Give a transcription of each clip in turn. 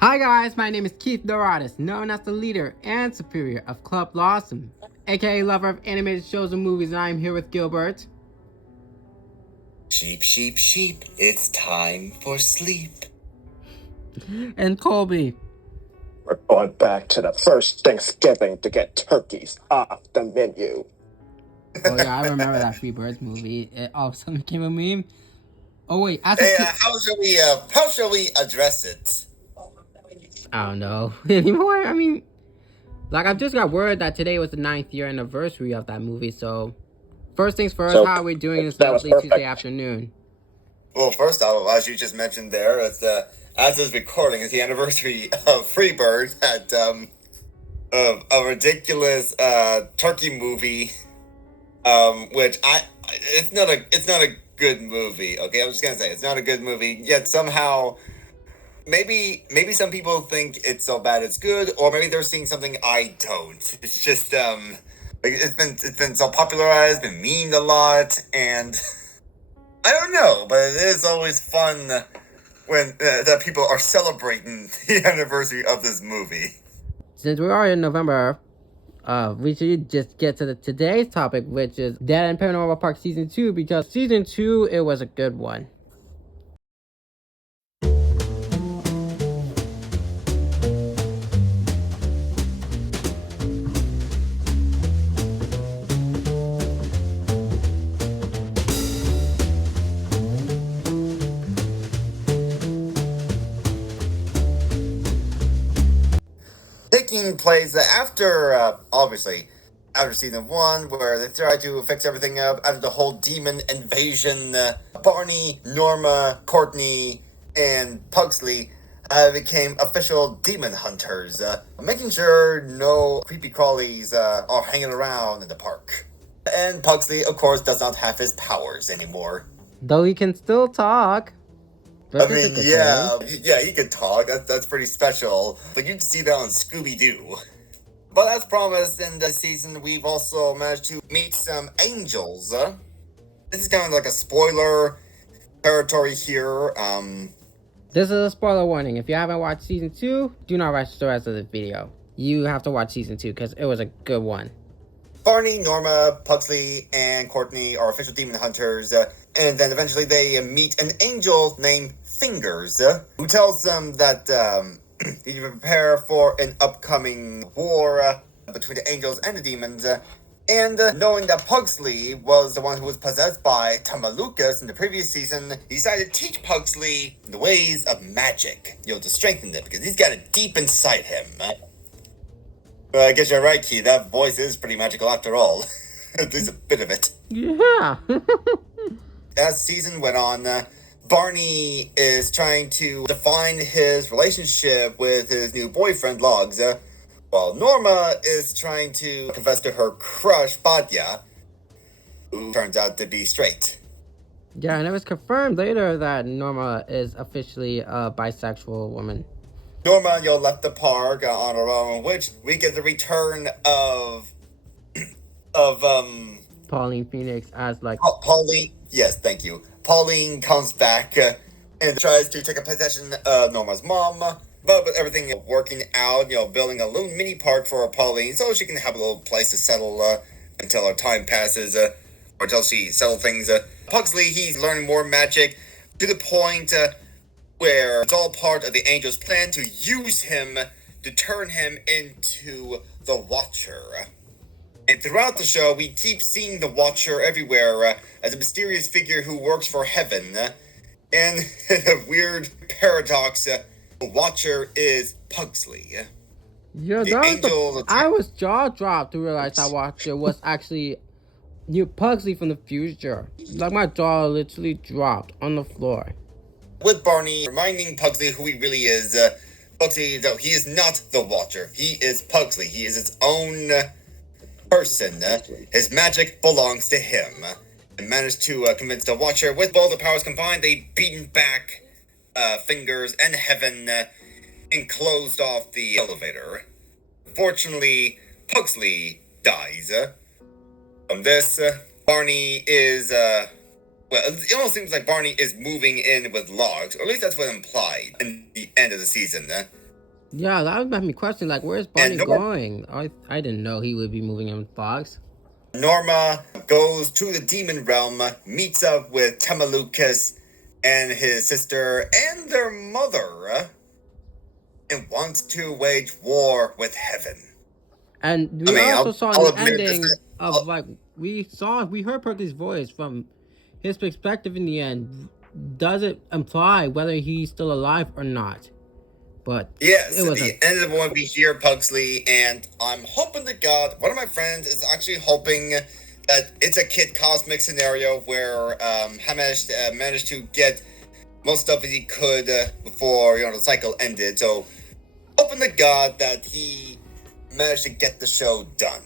Hi guys, my name is Keith Doradus, known as the leader and superior of Club LASM, aka lover of animated shows and movies, and I am here with Gilbert. Sheep, sheep, sheep, it's time for sleep. And Colby. We're going back to the first Thanksgiving to get turkeys off the menu. Oh yeah, I remember that Free Birds movie. It all of a sudden became a meme. Oh wait, as a Hey, kid, how shall we address it? I don't know anymore. I mean, like I've just got word that today was the 9th year anniversary of that movie. So first things first, So, how are we doing this that was lovely perfect. Tuesday afternoon? Well, first off, as you just mentioned there, as this recording is the anniversary of Freebird of a ridiculous turkey movie, which it's not a good movie. Okay, I'm just gonna say it's not a good movie. Yet somehow maybe some people think it's so bad it's good, or maybe they're seeing something I don't. It's just like it's been so popularized, been memed a lot, and I don't know, but it is always fun when that people are celebrating the anniversary of this movie. Since we are in November, we should just get to today's topic, which is Dead and Paranormal Park Season 2, because Season 2, it was a good one. Taking place obviously, after season one, where they try to fix everything up after the whole demon invasion. Barney, Norma, Courtney, and Pugsley became official demon hunters, making sure no creepy crawlies are hanging around in the park. And Pugsley, of course, does not have his powers anymore. Though he can still talk. I mean, yeah, he can talk. That's pretty special. But you'd see that on Scooby Doo. But as promised in the season, we've also managed to meet some angels. This is kind of like a spoiler territory here. This is a spoiler warning. If you haven't watched Season 2, do not watch the rest of the video. You have to watch Season 2 because it was a good one. Barney, Norma, Pugsley, and Courtney are official demon hunters, and then eventually they meet an angel named Fingers, who tells them that they need to prepare for an upcoming war between the angels and the demons. And knowing that Pugsley was the one who was possessed by Tamalukas in the previous season, he decided to teach Pugsley the ways of magic, to strengthen it, because he's got it deep inside him. I guess you're right, Key. That voice is pretty magical after all. At least a bit of it. Yeah. As season went on, Barney is trying to define his relationship with his new boyfriend, Logs, while Norma is trying to confess to her crush, Badya, who turns out to be straight. Yeah, and it was confirmed later that Norma is officially a bisexual woman. Norma, left the park on her own, which we get the return of Pauline Phoenix as like Pauline. Yes, thank you. Pauline comes back and tries to take a possession of Norma's mom, but with everything working out, building a little mini park for Pauline so she can have a little place to settle until her time passes, or until she settles things. Pugsley, he's learning more magic to the point where it's all part of the Angel's plan to use him to turn him into the Watcher. And throughout the show, we keep seeing the Watcher everywhere as a mysterious figure who works for Heaven. And a weird paradox, the Watcher is Pugsley. yeah, I was jaw dropped to realize that Watcher was actually new Pugsley from the future. Like my jaw literally dropped on the floor. With Barney reminding Pugsley who he really is. Pugsley, though, he is not the Watcher. He is Pugsley. He is his own person. His magic belongs to him. And managed to convince the Watcher, with both the powers combined, they beaten back Fingers and Heaven and closed off the elevator. Fortunately, Pugsley dies. From this, Barney is well, it almost seems like Barney is moving in with Logs, or at least that's what implied in the end of the season. Yeah, that would make me question, like, where's And Barney going? I didn't know he would be moving in Fox. Norma goes to the demon realm, meets up with Tamalukas and his sister and their mother, and wants to wage war with heaven. And I we mean, also saw in I'll the admit this. ending of, like, we heard Perky's voice from his perspective in the end. Does it imply whether he's still alive or not? But Yes, it at was the a end of the one, we hear Pugsley, and I'm hoping to God, one of my friends is actually hoping that it's a Kid Cosmic scenario where Hamesh managed to get most stuff as he could before the cycle ended. So hoping to God that he managed to get the show done.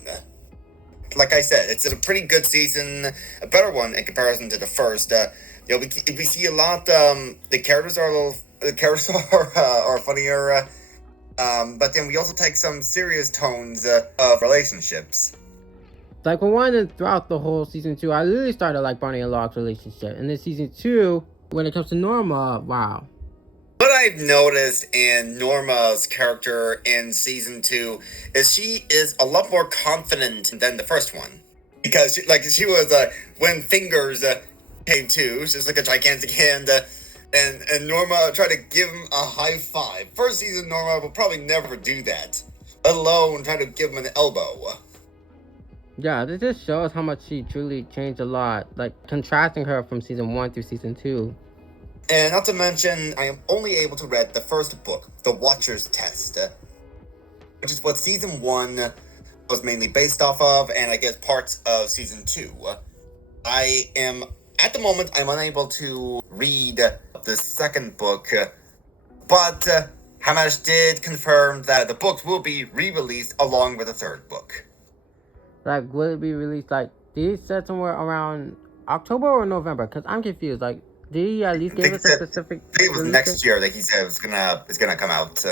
Like I said, it's a pretty good season, a better one in comparison to the first. We see a lot. The characters are are funnier. But then we also take some serious tones of relationships. like for one, throughout the whole season 2, I literally started like Barney and Locke's relationship, and then season 2, when it comes to Norma, wow. What I've noticed in Norma's character in season 2 is she is a lot more confident than the first one. Because she was when Fingers came to, she's like a gigantic hand, and Norma tried to give him a high five. First season, Norma will probably never do that, let alone try to give him an elbow. Yeah, this just shows how much she truly changed a lot, like contrasting her from season 1 through season 2. And not to mention, I am only able to read the first book, The Watcher's Test, which is what season 1 was mainly based off of, and I guess parts of season 2. At the moment, I'm unable to read the second book, but Hamash did confirm that the books will be re-released along with the third book. Like, will it be released, like, did he said somewhere around October or November? Because I'm confused, like, did he at least give us a specific I think it was next year that he said it's gonna come out.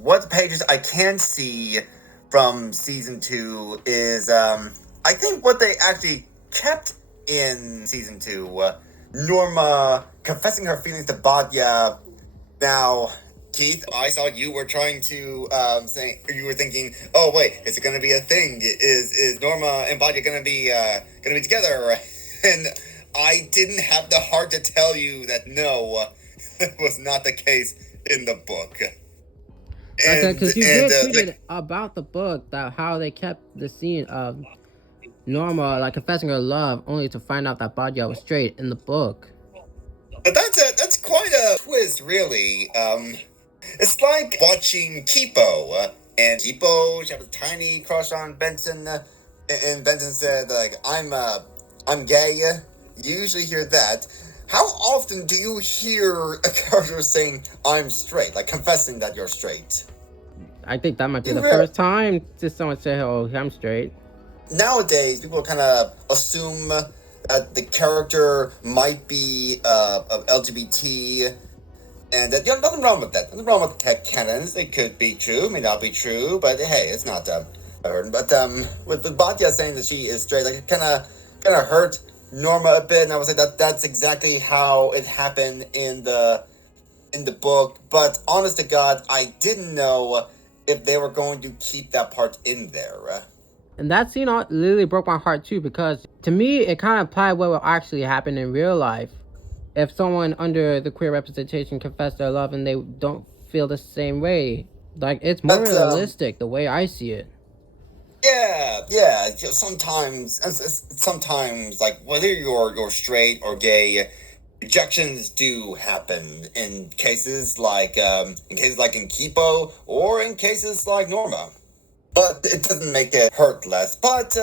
What pages I can see from season 2 is I think what they actually kept in season 2, Norma confessing her feelings to Badya. Now, Keith, I saw you were trying to say you were thinking, oh wait, is it gonna be a thing? Is Norma and Badya gonna be together? And I didn't have the heart to tell you that no, it was not the case in the book. Okay, because you did tweeted about the book, that how they kept the scene of Norma like confessing her love only to find out that Badya was straight in the book. But that's quite a twist, really. It's like watching Kipo, and Kipo, she has a tiny crush on Benson, and Benson said like, I'm gay. You usually hear that. How often do you hear a character saying, I'm straight, like confessing that you're straight? I think that might be the first time to someone say, oh, I'm straight. Nowadays, people kind of assume that the character might be of LGBT, and that nothing wrong with that. Nothing wrong with tech canons. They could be true, may not be true, but hey, it's not hurt. But with Batya saying that she is straight, like it kind of hurt Norma a bit, and I would say that's exactly how it happened in the book. But honest to God, I didn't know if they were going to keep that part in there. And that scene literally broke my heart too, because to me it kind of implied what will actually happen in real life if someone under the queer representation confess their love and they don't feel the same way. Like, it's more realistic the way I see it. Yeah. Sometimes, like whether you're straight or gay, rejections do happen in cases like in Kipo or in cases like Norma. But it doesn't make it hurt less. But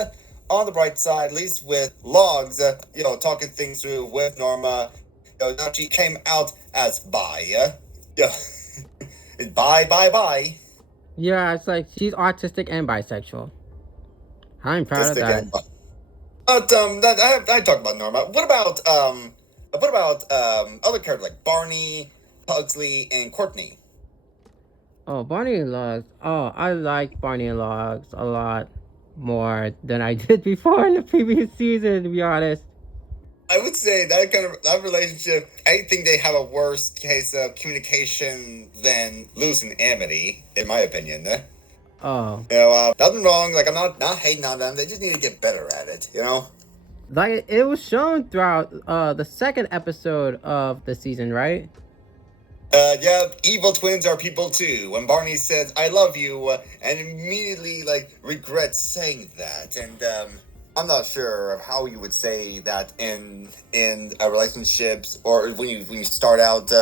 on the bright side, at least with Logs, talking things through with Norma, now she came out as bi. Bye. Yeah, it's like she's autistic and bisexual. I'm proud of that. But I talked about Norma. What about other characters like Barney, Pugsley, and Courtney? Oh, Barney and Logs. Oh, I like Barney and Logs a lot more than I did before in the previous season, to be honest. I would say that relationship, I think they have a worse case of communication than Luz and Amity, in my opinion. Oh. Nothing wrong. Like, I'm not hating on them. They just need to get better at it, Like, it was shown throughout the second episode of the season, right? Yeah, evil twins are people too. When Barney says, I love you, and immediately, regrets saying that. And, I'm not sure of how you would say that in relationships or when you start out.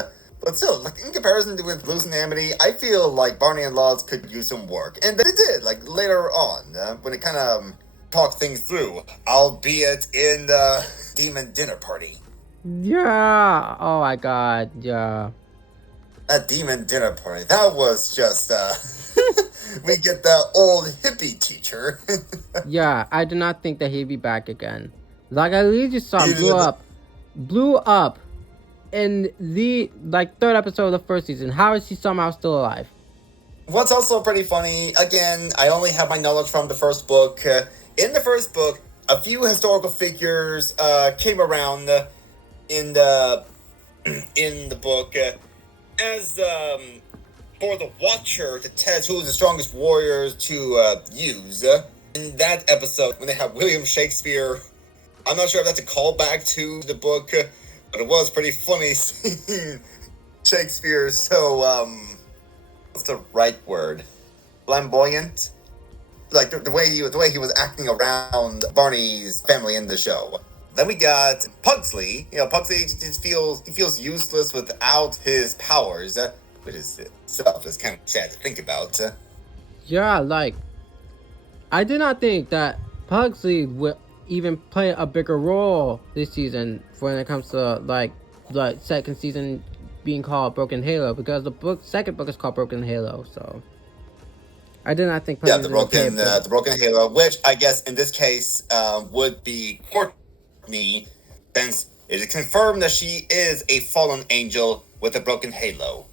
But still, in comparison with Luz and Amity, I feel like Barney and Luz could use some work. And they did, later on, when it kind of talked things through, albeit in the Demon Dinner Party. Yeah. Oh my god. Yeah. That Demon Dinner Party, that was just, we get the old hippie teacher. Yeah, I do not think that he'd be back again. Like, I literally just saw him blew up in the, third episode of the first season. How is he somehow still alive? What's also pretty funny, again, I only have my knowledge from the first book. In the first book, a few historical figures came around in the book as for the Watcher to test who is the strongest warriors to use. In that episode, when they have William Shakespeare, I'm not sure if that's a callback to the book, but it was pretty funny seeing Shakespeare so, what's the right word? Flamboyant? Like the way he was acting around Barney's family in the show. Then we got Pugsley. Pugsley just feels useless without his powers, which is itself is kind of sad to think about. Yeah, I did not think that Pugsley would even play a bigger role this season when it comes to the second season being called Broken Halo, because the second book is called Broken Halo. So I did not think Pugsley the Broken Halo, which I guess in this case would be Courtney, since it is confirmed that she is a fallen angel with a broken halo.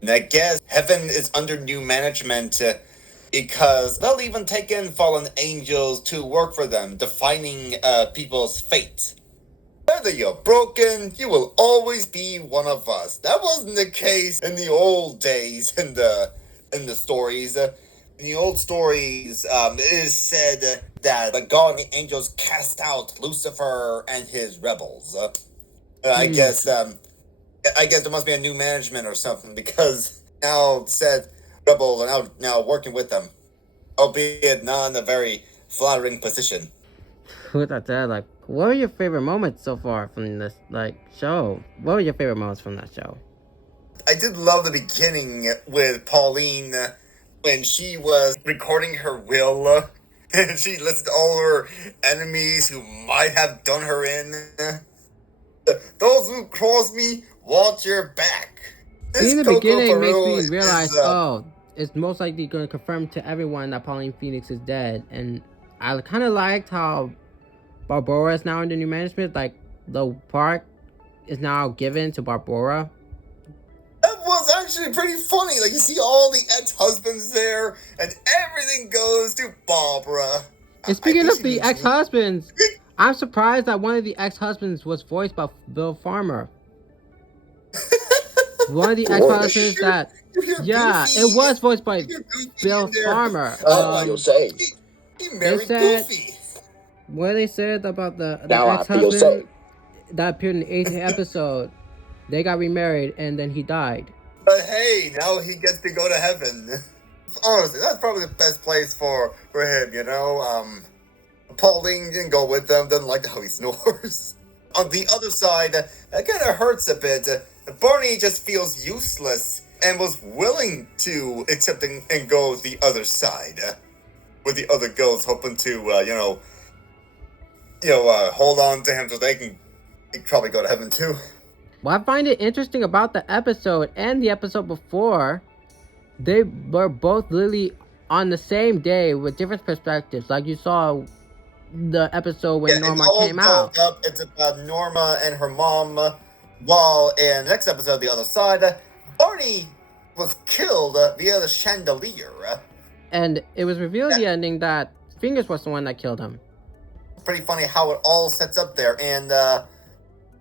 And I guess heaven is under new management because they'll even take in fallen angels to work for them, defining people's fate. Whether you're broken, you will always be one of us. That wasn't the case in the old days in the stories. In the old stories, it is said that the God and the angels cast out Lucifer and his rebels. I guess there must be a new management or something, because now said rebels are now working with them, albeit not in a very flattering position. With that said, what were your favorite moments so far from this show? What were your favorite moments from that show? I did love the beginning with Pauline when she was recording her will and she listed all her enemies who might have done her in. Those who cross me, watch your back. In the beginning makes me realize, it's most likely going to confirm to everyone that Pauline Phoenix is dead. And I kind of liked how Barbara is now under new management. The park is now given to Barbara. That was actually pretty funny. You see all the ex-husbands there, and everything goes to Barbara. And speaking of the ex-husbands, I'm surprised that one of the ex-husbands was voiced by Bill Farmer. One of the ex-husbands it was voiced by Bill Farmer. You'll say. He married Goofy. What they said about the Now ex-husband that appeared in the 8th episode, they got remarried and then he died. But hey, now he gets to go to heaven. Honestly, that's probably the best place for him, Pauline didn't go with them, doesn't like how he snores. On the other side, that kind of hurts a bit. Barney just feels useless and was willing to accept and go the other side. With the other girls hoping to, hold on to him so they can probably go to heaven too. What I find it interesting about the episode and the episode before, they were both literally on the same day with different perspectives. Like you saw the episode when Norma came out. It's about Norma and her mom, while in the next episode, the other side, Barney was killed via the chandelier. And it was revealed in the ending that Fingers was the one that killed him. Pretty funny how it all sets up there. And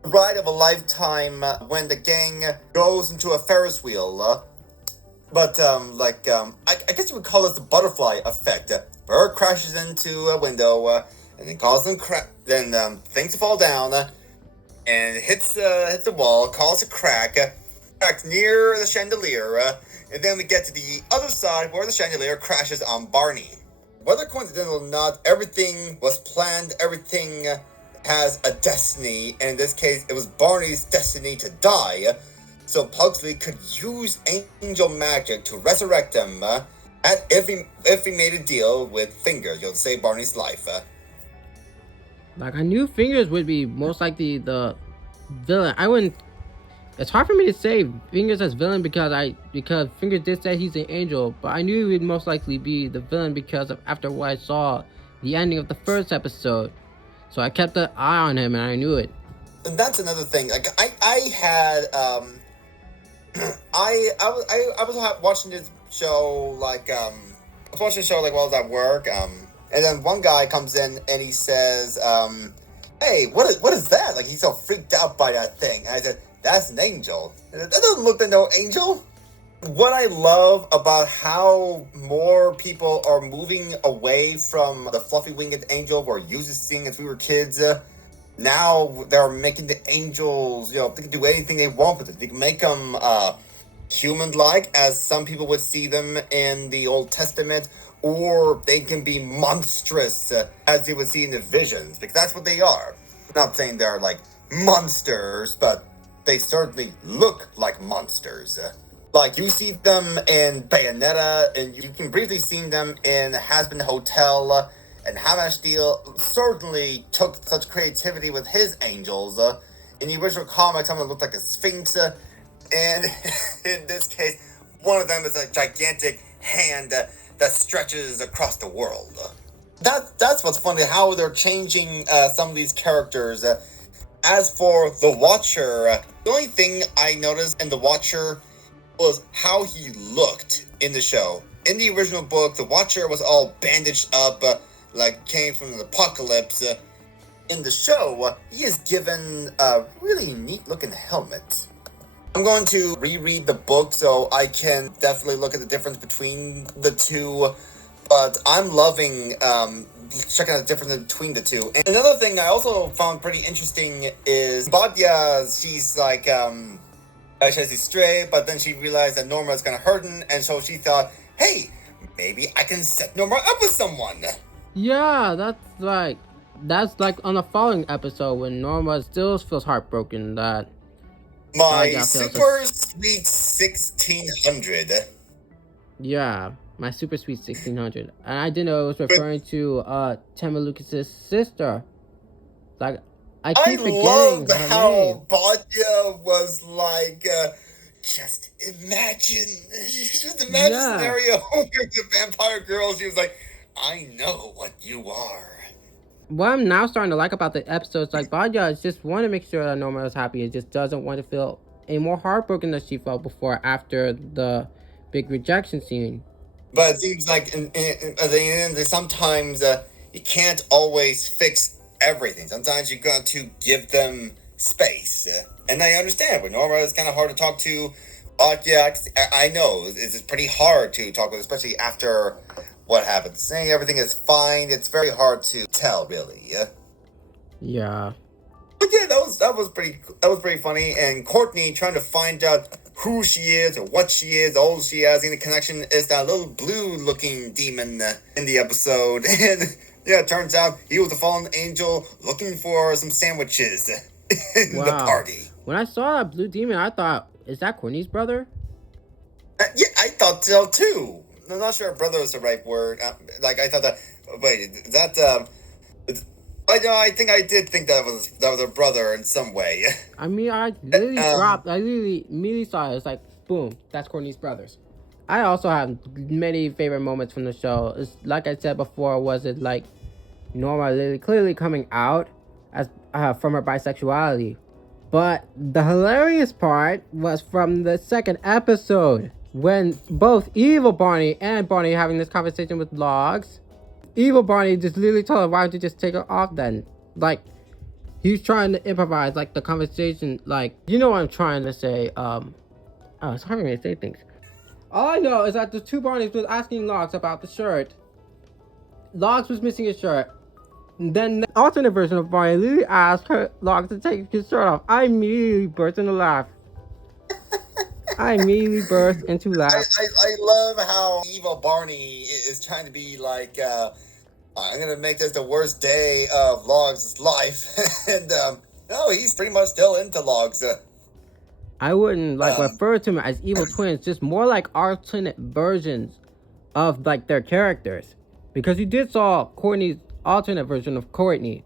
ride of a lifetime when the gang goes into a Ferris wheel. I guess you would call this the butterfly effect. Bird crashes into a window and then causes them things fall down and hits the wall, causes a crack near the chandelier, and then we get to the other side where the chandelier crashes on Barney. Whether coincidental or not, everything was planned, everything has a destiny, and in this case, it was Barney's destiny to die, so Pugsley could use angel magic to resurrect him, if he made a deal with Fingers, to save Barney's life. Like, I knew Fingers would be most likely the villain. I wouldn't. It's hard for me to say Fingers as villain because Fingers did say he's an angel, but I knew he would most likely be the villain because of after what I saw the ending of the first episode. So I kept an eye on him and I knew it. And that's another thing. Like I was watching this show while I was at work. And then one guy comes in and he says, "Hey, what is that?" Like he's so freaked out by that thing. And I said, "That's an angel. That doesn't look like no angel." What I love about how more people are moving away from the fluffy winged angel we're used to seeing as we were kids. Now they're making the angels, they can do anything they want with it. They can make them human-like, as some people would see them in the Old Testament, or they can be monstrous, as you would see in the visions, because that's what they are. I'm not saying they're like monsters, but they certainly look like monsters. Like, you see them in Bayonetta, and you can briefly see them in Hazbin Hotel, and Hamash Steel certainly took such creativity with his angels. In the original comic, some of them looked like a sphinx, and in this case, one of them is a gigantic hand that stretches across the world. That's what's funny, how they're changing some of these characters. As for the Watcher, the only thing I noticed in the Watcher was how he looked in the show. In the original book, the Watcher was all bandaged up, like came from the apocalypse. In the show, he is given a really neat looking helmet. I'm going to reread the book so I can definitely look at the difference between the two, but I'm loving checking out the difference between the two. And another thing I also found pretty interesting is Badya, she's like, she's straight, but then she realized that Norma is gonna hurt him, and so she thought, hey, maybe I can set Norma up with someone. Yeah, that's like on the following episode when Norma still feels heartbroken that My super sweet 1600. Yeah, my super sweet 1600. And I didn't know it was referring to Tema Lucas's sister. Like, I keep forgetting her how name. Badya was like, just imagine scenario with the vampire girl. She was like, I know what you are. What I'm now starting to like about the episodes, like Badya, is just want to make sure that Norma is happy. It just doesn't want to feel any more heartbroken than she felt before after the big rejection scene. But it seems like at the end, sometimes you can't always fix everything. Sometimes you got to give them space. And I understand, but Norma is kind of hard to talk to. I know it's pretty hard to talk with, especially after what happened. Saying everything is fine, it's very hard to tell, really. Yeah. But yeah, that was pretty funny. And Courtney trying to find out who she is or what she is, all she has any connection is that little blue-looking demon in the episode. And yeah, it turns out he was a fallen angel looking for some sandwiches in the party. When I saw that blue demon, I thought, is that Courtney's brother? Yeah, I thought so too. I'm not sure if brother is the right word. I thought that. Wait, is that? I think I did think that was a brother in some way. I mean, I literally I literally immediately saw it. It's like, boom, that's Courtney's brothers. I also have many favorite moments from the show. It's, like I said before, was it like Norma literally clearly coming out as from her bisexuality. But the hilarious part was from the second episode when both Evil Barney and Barney having this conversation with Logs. Evil Barney just literally told her, why don't you just take her off then? Like, He's trying to improvise, like, the conversation, like, you know what I'm trying to say. It's hard for me to say things. All I know is that the two Barneys was asking Logs about the shirt. Logs was missing his shirt. And then the alternate version of Barney literally asked her Logs to take his shirt off. I immediately burst into laugh. I love how evil Barney is trying to be like, I'm gonna make this the worst day of Logs' life. And, no, he's pretty much still into Logs. I wouldn't refer to them as evil twins, just more like alternate versions of like their characters. Because you did saw Courtney's alternate version of Courtney.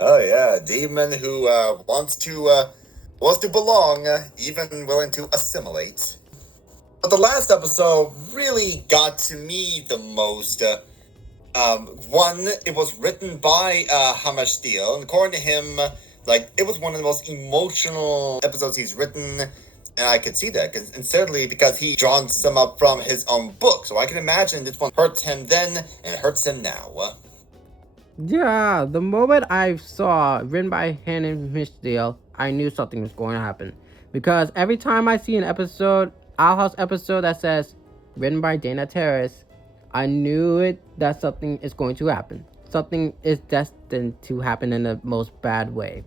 Oh yeah, a demon who wants to belong, even willing to assimilate. But the last episode really got to me the most. One, it was written by Hamish Steele, and according to him, like, it was one of the most emotional episodes he's written, and I could see that, and certainly because he drawn some up from his own book, so I can imagine this one hurts him then, and it hurts him now. Yeah, the moment I saw written by Hamish Steele, I knew something was going to happen. Because every time I see an episode, Owl House episode that says, written by Dana Terrace, I knew that something is going to happen. Something is destined to happen in the most bad way.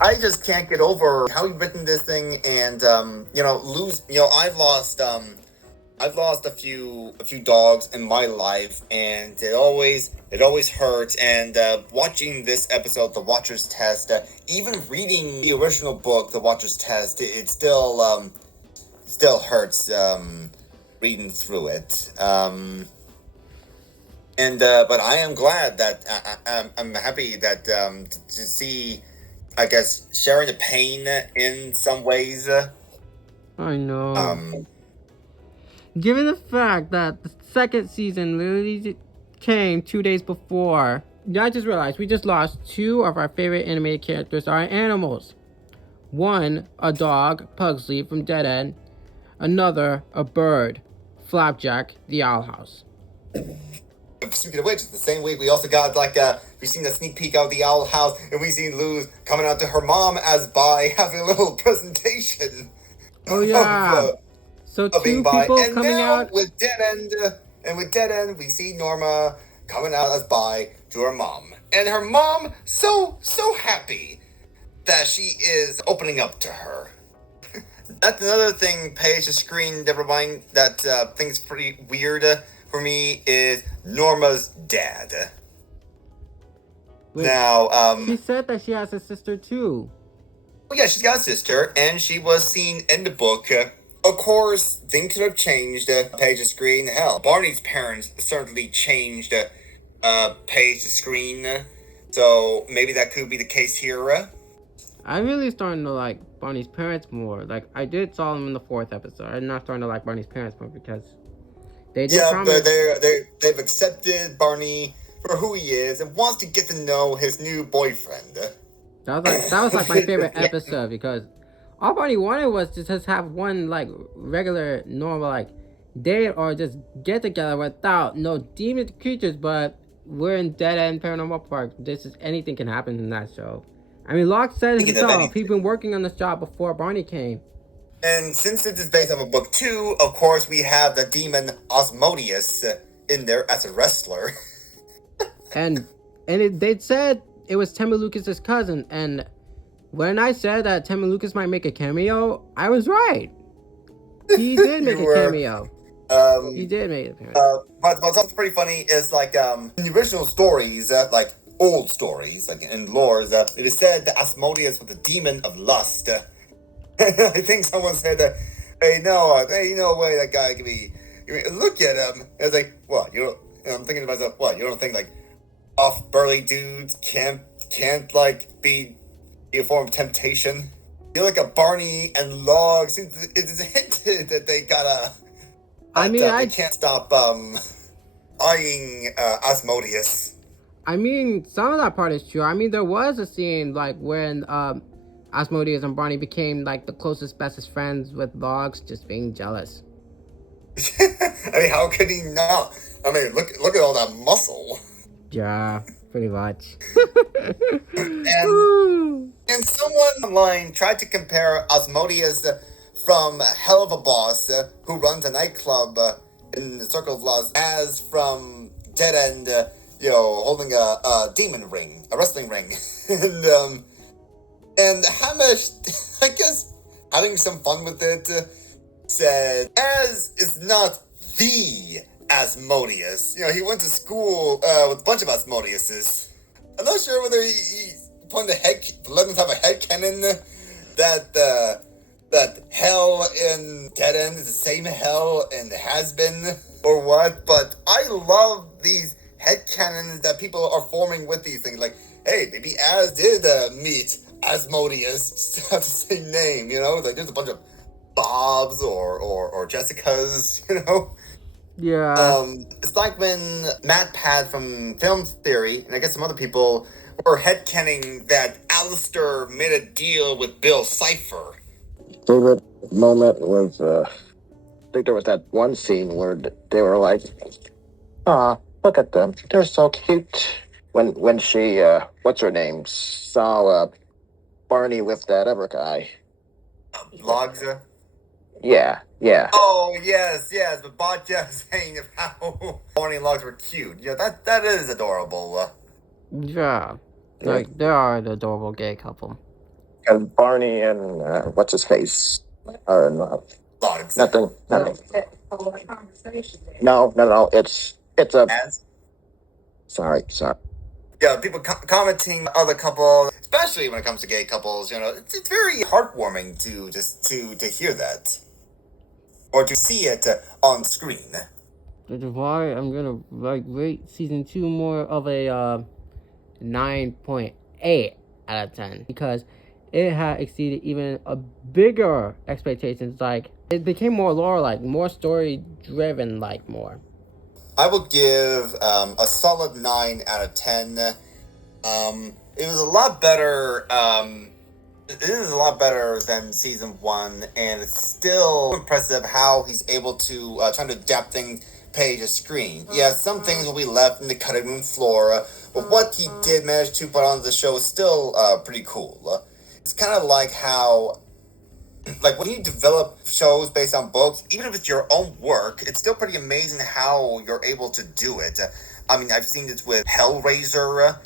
I just can't get over how he written this thing, and I've lost a few dogs in my life, and it always hurts. And watching this episode, The Watcher's Test, even reading the original book, The Watcher's Test, it still hurts reading through it. But I am glad that I'm happy that to see, I guess, sharing the pain in some ways. I know. Given the fact that the second season literally came 2 days before, I just realized we just lost two of our favorite animated characters, our animals. One, a dog, Pugsley from Dead End. Another, a bird, Flapjack, the Owl House. Speaking of which, it's the same week we also got, we've seen a sneak peek of the Owl House, and we've seen Luz coming out to her mom as Bi, having a little presentation. Oh yeah. So two people and coming now, out with Dead End, we see Norma coming out as Bi to her mom, and her mom so happy that she is opening up to her. That's another thing, Paige, the screen that remind that thing's pretty weird for me is Norma's dad. Wait, now, she said that she has a sister too. Oh yeah, she's got a sister, and she was seen in the book. Of course, things could have changed Paige's screen. Hell, Barney's parents certainly changed Paige's screen. So maybe that could be the case here. I'm really starting to like Barney's parents more. Like, I did saw them in the 4th episode. I'm not starting to like Barney's parents more because they did promise. But they've accepted Barney for who he is and wants to get to know his new boyfriend. That was like my favorite episode because all Barney wanted was to just have one like regular normal like date or just get together without no demon creatures. But we're in Dead End Paranormal Park. Anything can happen in that show. I mean, Locke said himself he's been working on this job before Barney came. And since it is based off of book 2, of course we have the demon Osmodeus in there as a wrestler. They said it was Temu Lucas's cousin, and when I said that Temu Lucas might make a cameo, I was right. He did make a cameo. He did make a cameo. But what's also pretty funny is like in the original stories, like old stories, like in lores, it is said that Asmodeus was the demon of lust. I think someone said that, ain't no way that guy can be. Look at him. And it's like, what? I'm thinking to myself, what? You don't think like off burly dudes can't like be a form of temptation? You're like a Barney and Logs. It's hinted that they gotta. I can't stop eyeing Asmodeus. I mean, some of that part is true. I mean, there was a scene like when Asmodeus and Barney became like the closest, bestest friends with Logs, just being jealous. I mean, how could he not? I mean, look at all that muscle. Yeah. Pretty much. And someone online tried to compare Asmodeus from Hell of a Boss, who runs a nightclub in the Circle of Laws, as from Dead End, holding a demon ring, a wrestling ring. and Hamish, I guess, having some fun with it, said, Az is not the Asmodeus. He went to school with a bunch of Asmodeuses. I'm not sure whether he let him have a headcanon that hell in Dead End is the same hell and has been, or what, but I love these headcanons that people are forming with these things. Like, hey, maybe Az did meet Asmodeus, have the same name, like there's a bunch of Bobs or Jessicas, Yeah. It's like when Matt Pad from Film Theory, and I guess some other people, were headcanning that Alistair made a deal with Bill Cipher. Favorite moment was, I think there was that one scene where they were like, "Ah, look at them, they're so cute." When she, what's her name, saw Barney with that other guy. Logs. Yeah. Oh, yes, but Bob just saying of how Barney and Logs were cute. That is adorable. Yeah. Like, they are an adorable gay couple. And Barney and, what's his face? Logs. Nothing. No, it's a... As? Sorry. Yeah, people commenting other couple, especially when it comes to gay couples, it's very heartwarming to hear that. Or to see it on screen. Which is why I'm gonna rate season 2 more of a 9.8 out of 10, because it had exceeded even a bigger expectations. Like, it became more lore-like, more story-driven, more. I will give a solid 9 out of 10. It was a lot better. It is a lot better than season 1, and it's still impressive how he's able to try to adapt things page to screen. Yeah, some things will be left in the cutting room floor, but what he did manage to put on the show is still pretty cool. It's kind of like how, when you develop shows based on books, even if it's your own work, it's still pretty amazing how you're able to do it. I mean, I've seen this with Hellraiser,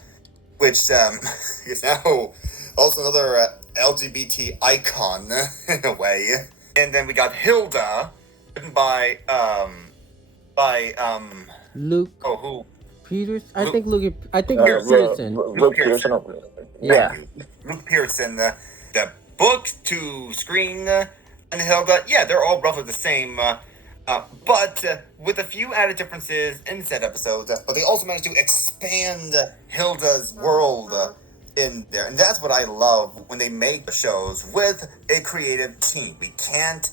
which is now also another LGBT icon in a way. And then we got Hilda, written by Luke. Oh, who? Peters? Luke, I think Luke Pearson. Luke Pearson. Yeah. Luke Pearson. The book to screen and Hilda, yeah, they're all roughly the same, but with a few added differences in said episodes. But they also managed to expand Hilda's world in there, and that's what I love when they make shows with a creative team. We can't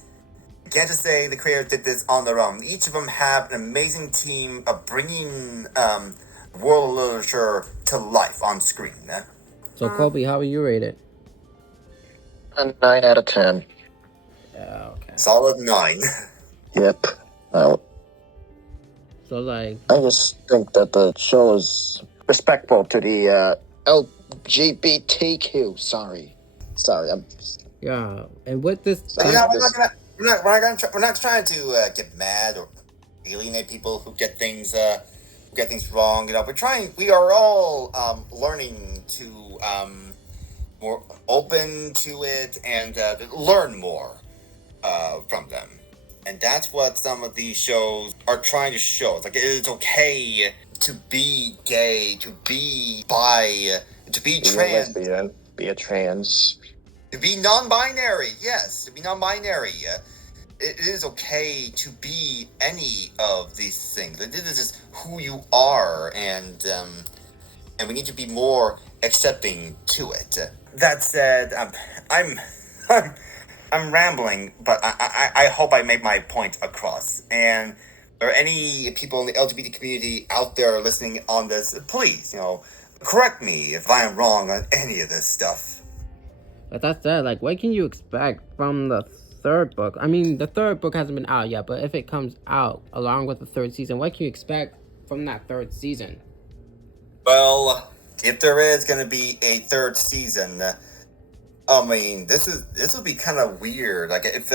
just say the creators did this on their own. Each of them have an amazing team of bringing world literature to life on screen. So, Kobe, how would you rate it? A 9 out of 10. Okay. Solid 9. Yep. So, I just think that the show is respectful to the LGBTQ. Sorry. yeah. And with this... We're not trying to get mad or alienate people who get things wrong. We are all learning to more open to it and learn more from them. And that's what some of these shows are trying to show. It's like, it's okay to be gay, to be bi, to be trans. Be a trans. To be non-binary, yes. To be non-binary. It is okay to be any of these things. This is just who you are, and we need to be more accepting to it. That said, I'm rambling, but I hope I made my point across. And if there are any people in the LGBT community out there listening on this, please, correct me if I am wrong on any of this stuff. But that said, what can you expect from the third book? I mean, the third book hasn't been out yet, but if it comes out along with the third season, what can you expect from that third season? Well, if there is going to be a third season, I mean, this would be kind of weird. Like if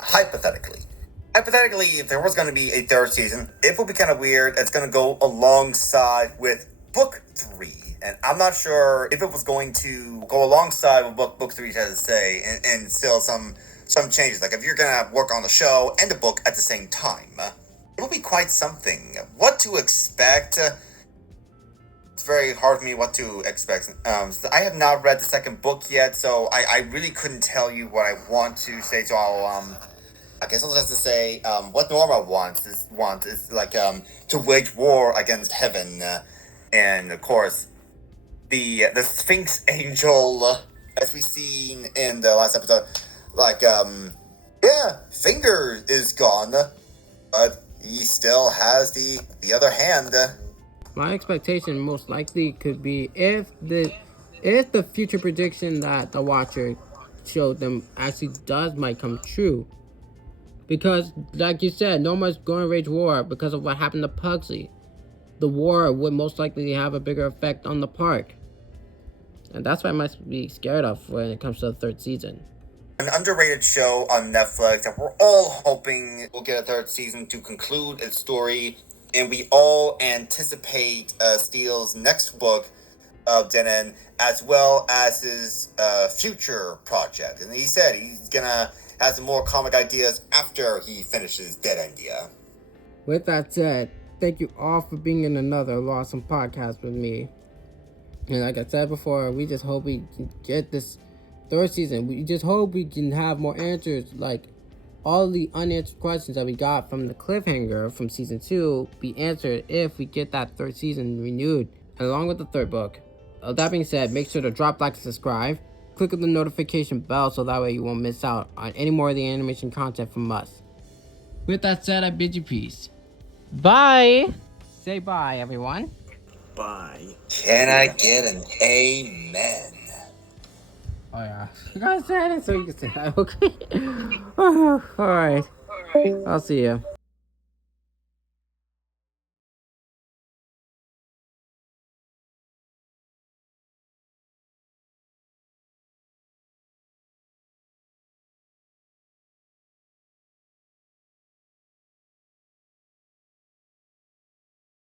hypothetically, if there was going to be a third season, it would be kind of weird. It's going to go alongside with book 3, and I'm not sure if it was going to go alongside with what book 3 has to say, and still some changes. Like if you're going to work on the show and the book at the same time, it will be quite something. What to expect? It's very hard for me what to expect. So I have not read the second book yet, so I really couldn't tell you what I want to say. So I guess I'll just say what Norma wants is like to wage war against heaven, and of course the Sphinx Angel, as we seen in the last episode, like yeah, Finger is gone, but he still has the other hand. My expectation most likely could be if the future prediction that the Watcher showed them actually might come true. Because, like you said, Norma's going to wage war because of what happened to Pugsley. The war would most likely have a bigger effect on the park. And that's what I might be scared of when it comes to the third season. An underrated show on Netflix that we're all hoping will get a third season to conclude its story. And we all anticipate Steele's next book of Denon, as well as his future project. And he said he's gonna have some more comic ideas after he finishes Dead Idea. With that said, thank you all for being in another LASM podcast with me. And like I said before, we just hope we can get this third season. We just hope we can have more answers, like all the unanswered questions that we got from the cliffhanger from season 2 be answered if we get that third season renewed, along with the third book. That being said, make sure to drop, like, and subscribe. Click on the notification bell so that way you won't miss out on any more of the animation content from us. With that said, I bid you peace. Bye! Say bye, everyone. Bye. Can I get an amen? Oh yeah, you guys said it so you can say that, okay? Alright, I'll see you.